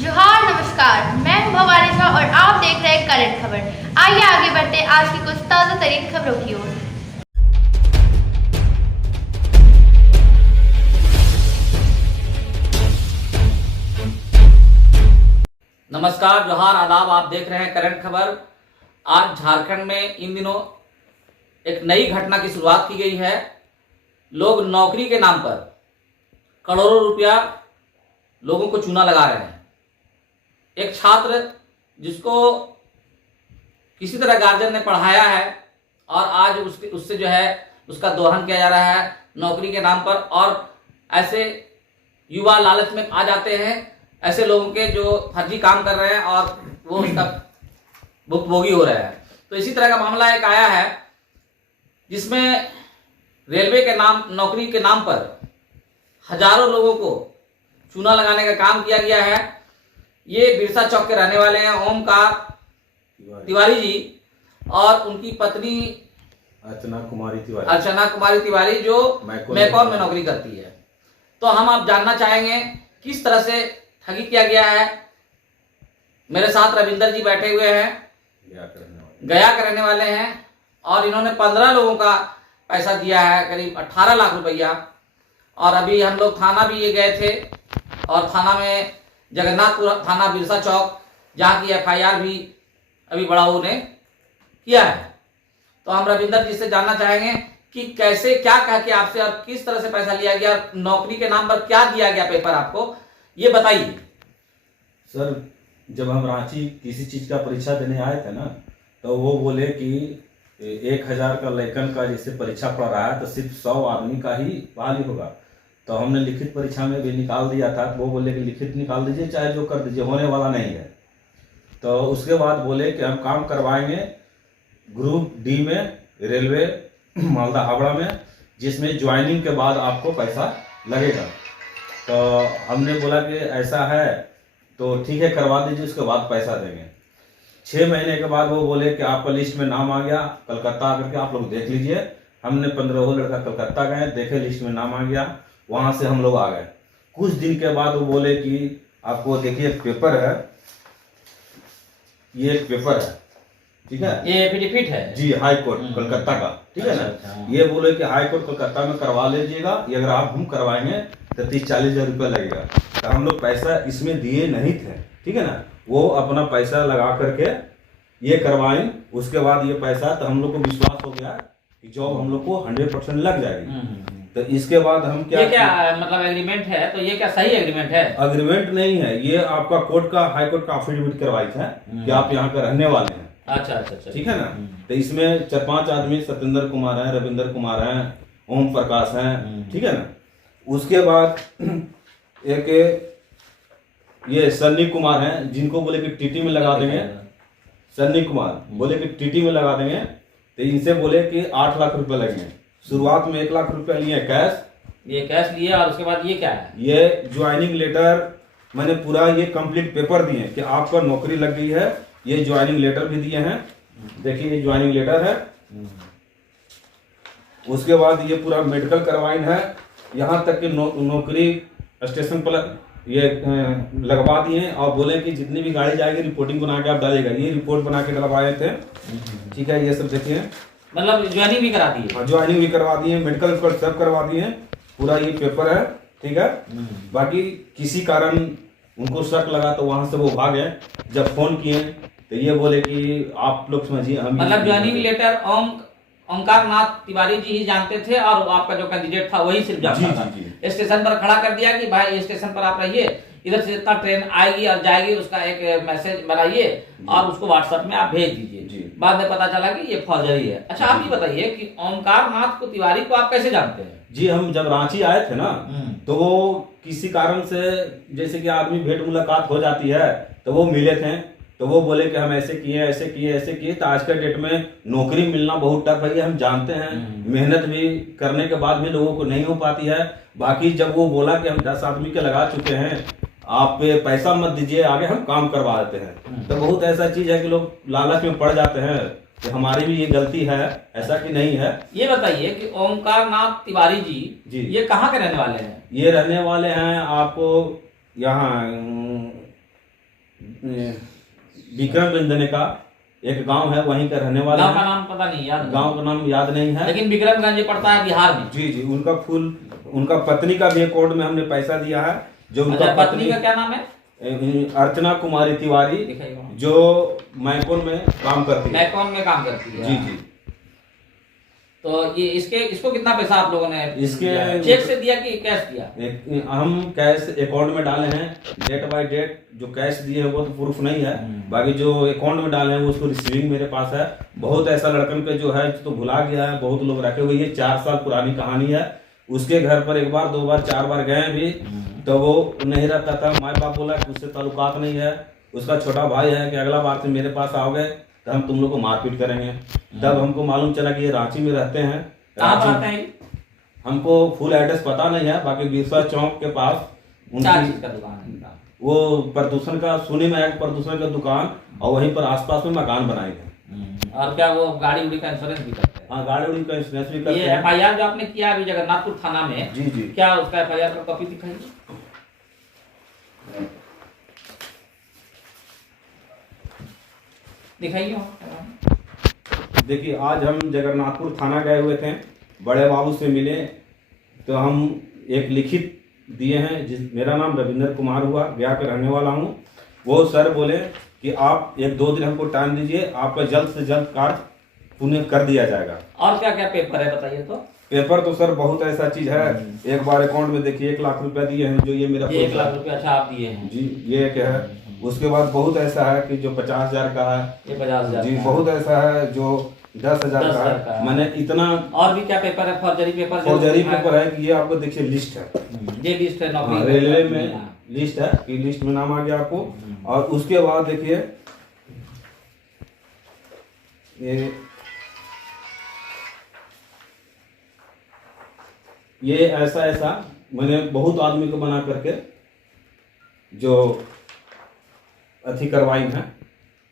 जोहार नमस्कार, मैं हूं भवानी झा और आप देख रहे हैं करंट खबर। आइए आगे बढ़ते आज की कुछ ताज़ा तरीन खबरों की ओर। नमस्कार, जोहार, आदाब। आप देख रहे हैं करंट खबर। आज झारखंड में इन दिनों एक नई घटना की शुरुआत की गई है। लोग नौकरी के नाम पर करोड़ों रुपया लोगों को चूना लगा रहे हैं। एक छात्र जिसको किसी तरह गार्जियन ने पढ़ाया है और आज उससे जो है उसका दोहन किया जा रहा है नौकरी के नाम पर, और ऐसे युवा लालच में आ जाते हैं ऐसे लोगों के जो फर्जी काम कर रहे हैं और वो उसका भुक्तभोगी हो रहे हैं। तो इसी तरह का मामला एक आया है जिसमें रेलवे के नाम नौकरी के नाम पर हजारों लोगों को चूना लगाने का काम किया गया है। ये बिरसा चौक के रहने वाले हैं ओमकार तिवारी जी और उनकी पत्नी अर्चना कुमारी तिवारी जो मैकॉन में नौकरी करती है। तो हम आप जानना चाहेंगे किस तरह से ठगी किया गया है। मेरे साथ रविंदर जी बैठे हुए हैं, गया के रहने वाले हैं, और इन्होंने 15 लोगों का पैसा दिया है, करीब 18 लाख रुपया। और अभी हम लोग थाना भी ये गए थे और थाना में जगन्नाथपुर थाना बिरसा चौक, जहाँ की FIR भी अभी बड़ाऊ ने किया है। तो हम रविंदर जी से जानना चाहेंगे कि कैसे क्या कह के आपसे और किस तरह से पैसा लिया गया, नौकरी के नाम पर क्या दिया गया पेपर आपको, ये बताइए। सर, जब हम रांची किसी चीज का परीक्षा देने आए थे ना, तो वो बोले कि 1000 का लड़कन का जैसे परीक्षा पढ़ रहा है तो सिर्फ 100 आदमी का ही बहाली होगा। तो हमने लिखित परीक्षा में भी निकाल दिया था, तो वो बोले कि लिखित निकाल दीजिए, चाहे जो कर दीजिए, होने वाला नहीं है। तो उसके बाद बोले कि हम काम करवाएंगे ग्रुप डी में रेलवे मालदा हावड़ा में, जिसमें ज्वाइनिंग के बाद आपको पैसा लगेगा। तो हमने बोला कि ऐसा है तो ठीक है, करवा दीजिए, उसके बाद पैसा देंगे। 6 महीने के बाद वो बोले कि आपका लिस्ट में नाम आ गया, कलकत्ता आकर के आप लोग देख लीजिए। हमने 15 लड़का कलकत्ता गए, देखे, लिस्ट में नाम आ गया, वहां से हम लोग आ गए। कुछ दिन के बाद वो बोले कि आपको देखिए पेपर है, ये एक पेपर है, ठीक है, ये एफिडेविट है जी, हाई कोर्ट कलकत्ता का, ठीक है ना। ये बोले कि हाई कोर्ट कलकत्ता में करवा लीजिएगा, ये अगर आप हम करवाएंगे तो 30-40 हजार रुपया लगेगा। तो हम लोग पैसा इसमें दिए नहीं थे, ठीक है ना। वो अपना पैसा लगा करके ये करवाएं, उसके बाद ये पैसा, तो हम लोग को विश्वास हो गया कि जॉब हम लोग को 100% लग जाएगी। तो इसके बाद हम ये क्या मतलब एग्रीमेंट है? तो ये क्या सही एग्रीमेंट है? एग्रीमेंट नहीं है, ये आपका कोर्ट का हाई कोर्ट का एफिडेविट करवाई था कि आप यहाँ के रहने वाले हैं। अच्छा, ठीक है ना। तो इसमें 4-5 आदमी, सत्येंद्र कुमार हैं, रविंदर कुमार हैं, ओम प्रकाश हैं, ठीक है ना। उसके बाद एक ये सन्नी कुमार हैं, जिनको बोले कि टीटी में लगा देंगे। सन्नी कुमार बोले कि टीटी में लगा देंगे, तो इनसे बोले कि 8 लाख रुपए लगेंगे। शुरुआत में 1 लाख रुपया लिए कैश, ये कैश लिए, और उसके बाद ये क्या है? ये ज्वाइनिंग लेटर, मैंने पूरा ये कंप्लीट पेपर दिए कि आपका नौकरी लग गई है। ये ज्वाइनिंग लेटर भी दिए हैं, देखिए ये ज्वाइनिंग लेटर है। उसके बाद ये पूरा मेडिकल करवाइन है, यहाँ तक कि नौकरी स्टेशन पर ये लगवा दिए, और बोले कि जितनी भी गाड़ी जाएगी रिपोर्टिंग बना के आप डालेगा। ये रिपोर्ट बना के डलवाए थे, ठीक है। ये सब देखिए, मतलब ज्वाइनिंग भी करा दी है? ज्वाइनिंग भी करवा दिए, मेडिकल रिपोर्ट सब करवा दिए, पूरा ये पेपर है, ठीक है। बाकी किसी कारण उनको शक लगा तो वहां से वो भागे। जब फोन किए तो ये बोले कि आप लोग समझिए, हम मतलब ज्वाइनिंग लेटर ओमकार नाथ तिवारी जी ही जानते थे और आपका जो कैंडिडेट था वही सिर्फ जानता था। स्टेशन पर खड़ा कर दिया कि भाई स्टेशन पर आप रहिए, इधर से जितना ट्रेन आएगी और जाएगी उसका एक मैसेज बनाइए और उसको व्हाट्सएप में आप भेज दीजिए। बाद में पता चला कि ये फौजरी है। अच्छा, आप ये बताइए कि ओमकार नाथ को तिवारी को आप कैसे जानते हैं? जी, हम जब रांची आए थे ना, तो वो किसी कारण से, जैसे कि आदमी भेंट मुलाकात हो जाती है, तो वो मिले थे। तो वो बोले कि हम ऐसे किए ऐसे किए ऐसे किए। तो आज के डेट में नौकरी मिलना बहुत टफ है, हम जानते हैं। मेहनत भी करने के बाद भी लोगों को नहीं हो पाती है। बाकी जब वो बोला कि हम 10 आदमी के लगा चुके हैं, आप पैसा मत दीजिए, आगे हम काम करवा देते हैं। तो बहुत ऐसा चीज है कि लोग लालच में पड़ जाते हैं कि हमारी भी ये गलती है, ऐसा कि नहीं है। ये बताइए कि ओमकार नाथ तिवारी जी ये कहाँ के रहने वाले हैं? ये रहने वाले हैं आपको यहाँ विक्रमगंज देने का एक गांव है, वहीं का रहने वाला गांव का है। नाम पता नहीं याद, गांव का नाम याद नहीं है, लेकिन विक्रमगंज ये पड़ता है बिहार में। जी जी। उनका पत्नी का भी अकाउंट में हमने पैसा दिया है। जो उनका अच्छा, पत्नी का क्या नाम है? अर्चना कुमारी तिवारी, दिखाइएगा। जो मैकोन में काम करती है। मैकॉन में काम करती है। जी जी। तो ये इसको कितना पैसा आप लोगों ने इसके चेक से दिया कि कैश दिया? हम कैश अकाउंट में डाले हैं, डेट बाय डेट। जो कैश दिए हैं वो तो प्रूफ नहीं है, बाकी जो अकाउंट में डाले हैं वो उसको रिसीविंग मेरे पास है। बहुत ऐसा लड़कन पे जो है तो भुला गया है, बहुत लोग रखे हुए। ये 4 साल पुरानी कहानी है। उसके घर पर 1 बार 2 बार 4 बार गए भी, तो वो नहीं रहता था। माँ बाप बोला कि उससे ताल्लुकात नहीं है। उसका छोटा भाई है कि अगला बार से मेरे पास आओगे तो हम तुम लोग को मारपीट करेंगे। तब हमको मालूम चला कि ये रांची में रहते हैं। कहाँ पर रहते हैं? हमको फुल एड्रेस पता नहीं है, बाकी बिरसा चौक के पास क्या उनकी चीज का दुकान है इनका? वो प्रदूषण का, सुनी में एक प्रदूषण का दुकान, और वहीं पर आसपास में मकान बनाए थे। और क्या वो गाड़ी उड़ी का इंश्योरेंस भी करते हैं? हाँ, गाड़ी उड़ी का इंश्योरेंस भी करते ये हैं। FIR जो आपने किया अभी जगन्नाथपुर थाना में, जी जी। क्या उसका FIR का कॉपी दिखाइए। दिखाइए। देखिए, आज हम जगन्नाथपुर थाना गए हुए थे, बड़े बाबू से मिले, तो हम एक लिखित दिए हैं। मेरा नाम रविंद्र कुमार हुआ, गया के रहने वाला हूँ। वो सर बोले कि आप 1-2 दिन हमको टाइम दीजिए, आपका जल्द से जल्द कार्य पुनः कर दिया जाएगा। और क्या क्या पेपर है बताइए तो? पेपर तो सर बहुत ऐसा चीज है। एक बार अकाउंट में देखिए 1 लाख रुपया दिए हैं, जो ये मेरा 1 लाख रुपया अच्छा आप दिए हैं जी, ये एक है। उसके बाद बहुत ऐसा है कि जो 50,000 का है, ये 50,000 जी। का है। बहुत ऐसा है जो 10,000 का 10,000 का है। है। मैंने इतना और भी क्या पेपर है? फौजरी पेपर? फौजरी पेपर है कि ये आपको देखिए लिस्ट है। ये लिस्ट है हाँ, नौकरी रेलवे में लिस्ट है कि लिस्ट में नाम आ गया आपको। और उसके बाद देखिए ये ऐसा मैंने बहुत आदमी को बना करके जो अथी करवाई है,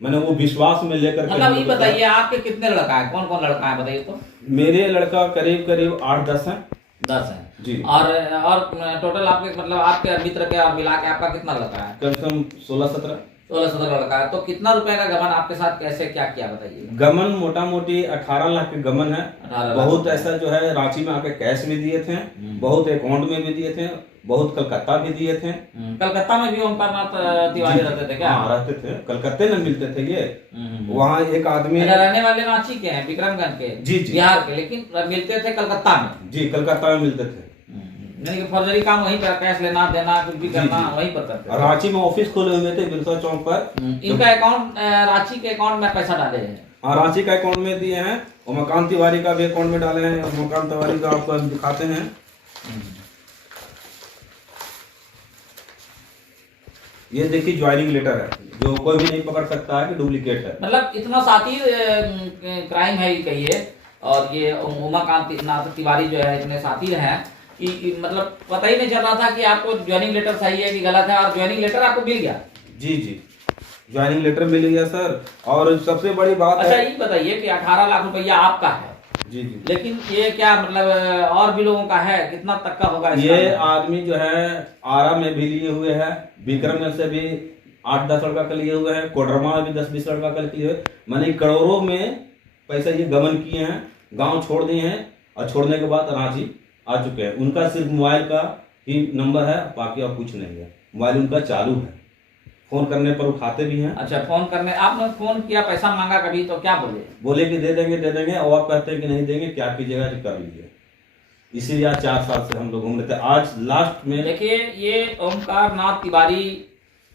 मैंने वो विश्वास में लेकर के। मतलब ये बताइए आपके कितने लड़का है, कौन कौन लड़का है बताइए तो? मेरे लड़का करीब करीब 8-10 है। 10 है जी। और टोटल आपके मतलब आपके मित्र के और मिला के आपका कितना लड़का है? कम से कम 16-17 लड़का है। तो कितना रुपए का गबन आपके साथ कैसे क्या किया बताइए? गमन मोटा मोटी 18 लाख के गमन है। 18 लाख। बहुत ऐसा जो है रांची में आके कैश भी दिए थे, बहुत अकाउंट में भी दिए थे, बहुत कलकत्ता भी दिए थे। कलकत्ता में भी ओमकारनाथ तिवारी रहते थे क्या? हाँ, रहते थे। कलकत्ते में मिलते थे ये। वहाँ एक आदमी रहने वाले रांची के हैं, विक्रमगंज के, जी जी, बिहार के, लेकिन मिलते थे कलकत्ता में। जी, कलकत्ता में मिलते थे। यानी कि फौजरी काम वहीं पर, कैश लेना देना कुछ भी करना वहीं पर करते थे। रांची में ऑफिस खोले हुए थे बिरसा चौक पर। इनका अकाउंट रांची के अकाउंट में पैसा डाले हैं? हाँ, रांची का अकाउंट में दिए हैं, और मकान तिवारी का भी अकाउंट में डाले हैं। मकान तिवारी का आपको दिखाते हैं। ये देखिए ज्वाइनिंग लेटर है, जो कोई भी नहीं पकड़ सकता है कि डुप्लीकेट है। मतलब इतना साथी क्राइम है ये कहिए। और ये उमाकांत नाथ तिवारी जो है इतने साथी हैं कि मतलब पता ही नहीं चल रहा था कि आपको ज्वाइनिंग लेटर सही है कि गलत है, और ज्वाइनिंग लेटर आपको मिल गया? जी जी, ज्वाइनिंग लेटर मिल गया सर। और सबसे बड़ी बात अच्छा, है, ये बताइए कि 18 लाख रुपया आपका है, जी जी, लेकिन ये क्या मतलब और भी लोगों का है? कितना तक का होगा इसका? ये आदमी जो है आरा में भी लिए हुए है, विक्रमगंज से भी 8-10 लड़का का लिए हुए हैं, कोडरमा में भी 10-20 लड़का का लिए हुए। मैंने करोड़ों में पैसा ये गमन किए हैं, गांव छोड़ दिए हैं, और छोड़ने के बाद रांची आ चुके हैं। उनका सिर्फ मोबाइल का ही नंबर है, बाकी और कुछ नहीं है। मोबाइल उनका चालू है, फोन करने पर उठाते भी हैं। अच्छा, फोन करने आपने फोन किया, पैसा मांगा कभी तो क्या बोले? बोले कि दे देंगे, और आप कहते हैं कि नहीं देंगे, क्या कीजिएगा जो कर लीजिए। इसीलिए आज 4 साल से हम लोग घूम रहे थे। आज लास्ट में देखिए, ये ओमकार नाथ तिवारी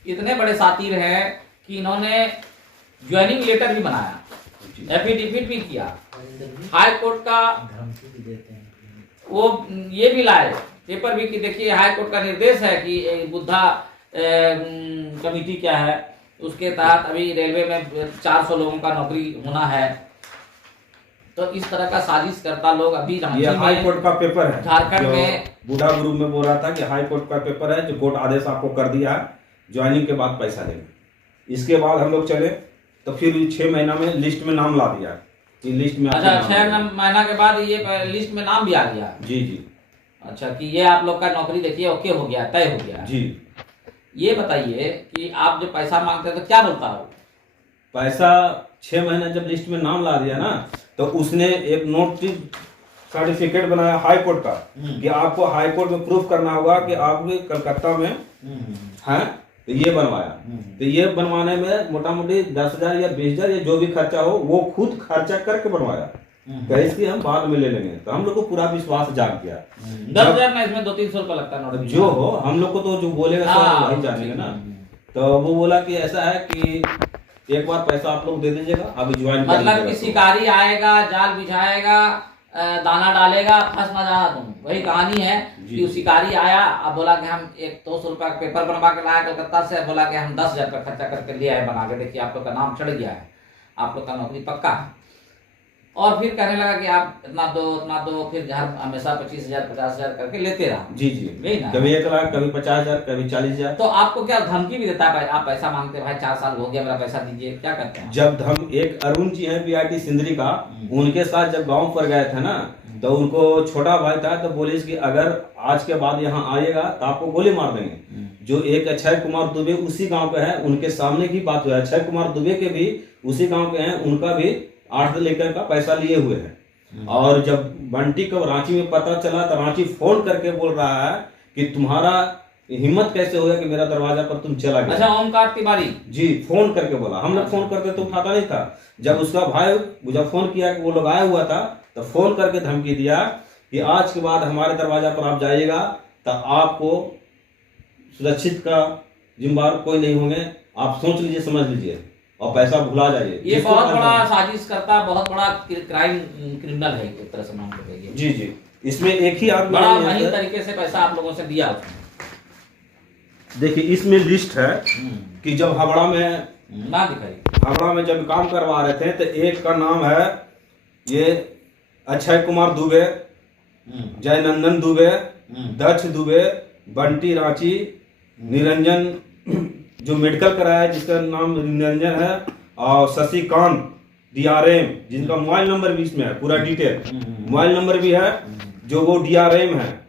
इतने बड़े साथी हैं कि इन्होंने ज्वाइनिंग लेटर भी बनाया, एफिडेविट भी किया, हाई कोर्ट का वो ये भी लाए, पेपर भी कि देखिए हाई कोर्ट का निर्देश है कि बुद्धा कमेटी क्या है उसके तहत अभी रेलवे में 400 लोगों का नौकरी होना है। तो इस तरह का साजिश करता लोग अभी ये हाई कोर्ट का पेपर है, झारखंड में बूढ़ा ग्रुप में बोल रहा था कि हाई कोर्ट का पेपर है, जो कोर्ट आदेश आपको कर दिया है, ज्वाइनिंग के बाद पैसा देंगे। इसके बाद हम लोग चले तो फिर 6 महीना में लिस्ट में नाम ला दिया कि लिस्ट में। अच्छा, 6 महीना के बाद ये लिस्ट में नाम भी आ गया? जी जी। अच्छा, कि ये आप लोग का नौकरी देखिए ओके हो गया, तय हो गया जी। ये बताइए कि आप जो पैसा मांगते हैं तो क्या बोलता है वो? पैसा 6 महीने जब लिस्ट में नाम ला दिया ना, तो उसने एक नोटिस सर्टिफिकेट बनाया हाई कोर्ट का कि आपको हाई कोर्ट में प्रूफ करना होगा कि आप भी कलकत्ता में हैं, तो ये बनवाया। तो ये बनवाने में मोटा मोटी 10,000 या 20,000 या जो भी खर्चा हो वो खुद खर्चा करके बनवाया। कहीं इसकी हम बाद में ले लेंगे, तो हम लोग को पूरा विश्वास जाग गया। 10,000 में इसमें 200-300 रुपया लगता है नोट। जो हो हम लोग को तो जो बोलेगा सब वही जानेंगे ना। तो वो बोला कि ऐसा है कि एक बार पैसा आप लोग दे दीजिएगा, अभी ज्वाइन कर मतलब कि लीजिएगा। शिकारी आएगा, जाल बिछाएगा, दाना डालेगा, फंस ना जाना तुम। वही कहानी है कि शिकारी आया, अब बोला कि हम 200 रुपया का पेपर बनवा के लाया कलकत्ता से, बोला कि हम 10,000 का खर्चा करके ले आए बना के, देखिए आप लोग का नाम चढ़ गया है, आप लोग का नौकरी पक्का है। और फिर कहने लगा कि आप इतना दो, फिर हमेशा 25,000 50,000 करके लेते रहा। जी वही ना, कभी 1 लाख, कभी 50,000, कभी 40,000। तो आपको क्या धमकी भी देता है? आप पैसा मांगते हैं, भाई 4 साल हो गया मेरा पैसा दीजिए, क्या करते हैं? जब हम एक अरुण जी हैं बीआईटी सिंदरी का, उनके साथ जब गांव पर गए थे ना, तो उनको छोटा भाई था, तो बोले कि अगर आज के बाद यहाँ आएगा तो आपको गोली मार देंगे। जो एक अक्षय कुमार दुबे उसी गांव के हैं, उनके सामने की बात हुई। अक्षय कुमार दुबे के भी उसी गांव के हैं, उनका भी 8 लेकर का पैसा लिए हुए हैं। और जब बंटी को रांची में पता चला तो रांची फोन करके बोल रहा है कि तुम्हारा हिम्मत कैसे हो गया कि मेरा दरवाजा पर तुम चला गया। अच्छा, ओमकार तिवारी जी फोन करके बोला। हम लोग फोन करते तो उठाता नहीं था। जब उसका भाई जब फोन किया कि वो लोग आया हुआ था, तो फोन करके धमकी दिया कि आज के बाद हमारे दरवाजा पर आप जाइएगा तो आपको सुरक्षित का जिम्मेदार कोई नहीं होंगे, आप सोच लीजिए, समझ लीजिए, और पैसा भुला जाइए। ये बहुत बड़ा साजिश करता, बहुत बड़ा क्रिमिनल है एक तरह से मान के चलिए। जी जी, इसमें एक ही आदमी बड़ा वही तरीके से पैसा आप लोगों से दिया उसने। देखिए इसमें लिस्ट है कि जब हावड़ा में ना दिखाई, हावड़ा में जब काम करवा रहे थे, तो एक का नाम है ये अक्षय कुमार दुबे, जयनंदन दुबे, दक्ष दुबे, बंटी रांची, निरंजन जो मेडिकल कराया जिसका नाम निरंजन है, और शशिकांत DRM जिनका मोबाइल नंबर भी इसमें है, पूरा डिटेल मोबाइल नंबर भी है, जो वो DRM है।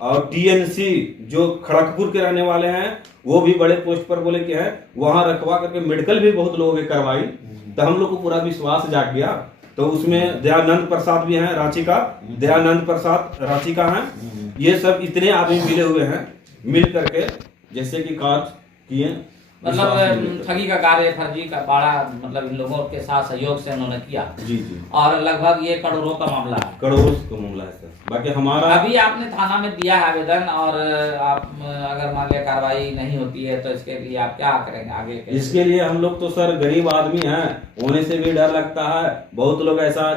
और TNC जो खड़गपुर के रहने वाले हैं, वो भी बड़े पोस्ट पर बोले कि है, वहां रखवा करके मेडिकल भी बहुत लोगों की करवाई। तो हम लोग को पूरा विश्वास जाग गया। तो उसमें दयानंद प्रसाद भी हैं रांची का, दयानंद प्रसाद रांची का है। ये सब इतने आदमी मिले हुए हैं, मिल करके जैसे कि कार्य किए, मतलब ठगी का कार्य, फर्जी का बड़ा, मतलब इन लोगों के साथ सहयोग से उन्होंने किया। जी जी, और लगभग ये करोड़ों का मामला है। करोड़ों का मामला है सर। बाकी हमारा अभी आपने थाना में दिया है आवेदन, और आप अगर मान लिया कार्रवाई नहीं होती है तो इसके लिए आप क्या करेंगे आगे? इसके लिए हम लोग तो सर गरीब आदमी हैं, होने से भी डर लगता है। बहुत लोग ऐसा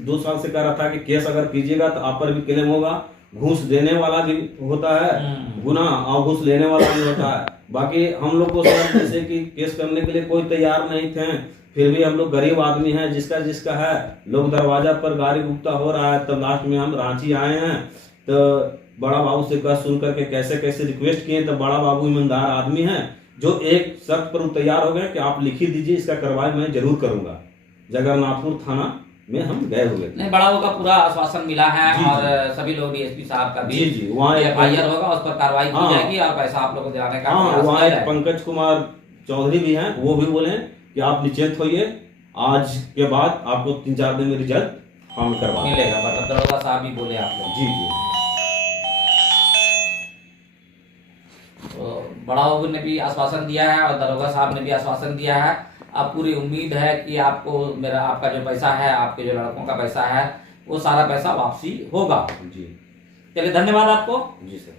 2 साल से कह रहा था कि केस अगर कीजिएगा तो आप पर भी क्लेम होगा। घूस देने वाला भी होता है गुनाह, और घूस लेने वाला भी होता है। बाकी हम लोग को सर जैसे कि केस करने के लिए कोई तैयार नहीं थे, फिर भी हम लोग गरीब आदमी हैं, जिसका जिसका है, लोग दरवाजा पर गाड़ी गुप्ता हो रहा है। तब लास्ट में हम रांची आए हैं, तो बड़ा बाबू से कह सुन करके कैसे कैसे रिक्वेस्ट किए, तो बड़ा बाबू ईमानदार आदमी हैं, जो एक शर्त पर तैयार हो गए कि आप लिखी दीजिए, इसका कार्रवाई मैं जरूर करूंगा। जगन्नाथपुर थाना में हम गए हुए थे। नहीं, बड़ाओं का पूरा आश्वासन मिला है। जी, और सभी लोग DSP साहब का भी जी वहाँ FIR होगा, उस पर कार्रवाई की जाएगी और पैसा आप लोग को दिलाने का प्रयास वहाँ किया एक जाएगा। पंकज कुमार चौधरी भी हैं, वो भी बोले कि आप निश्चिंत होइए, आज के बाद आपको 3-4 दिन में रिजल्ट हम करवा मिलेगा। बट दरोगा साहब भी बोले आप लोग। जी जी, तो बड़ाओं ने भी आश्वासन दिया है और दरोगा साहब ने भी आश्वासन दिया है। अब पूरी उम्मीद है कि आपको आपका जो पैसा है, आपके जो लड़कों का पैसा है, वो सारा पैसा वापसी होगा। जी चलिए, धन्यवाद आपको। जी सर।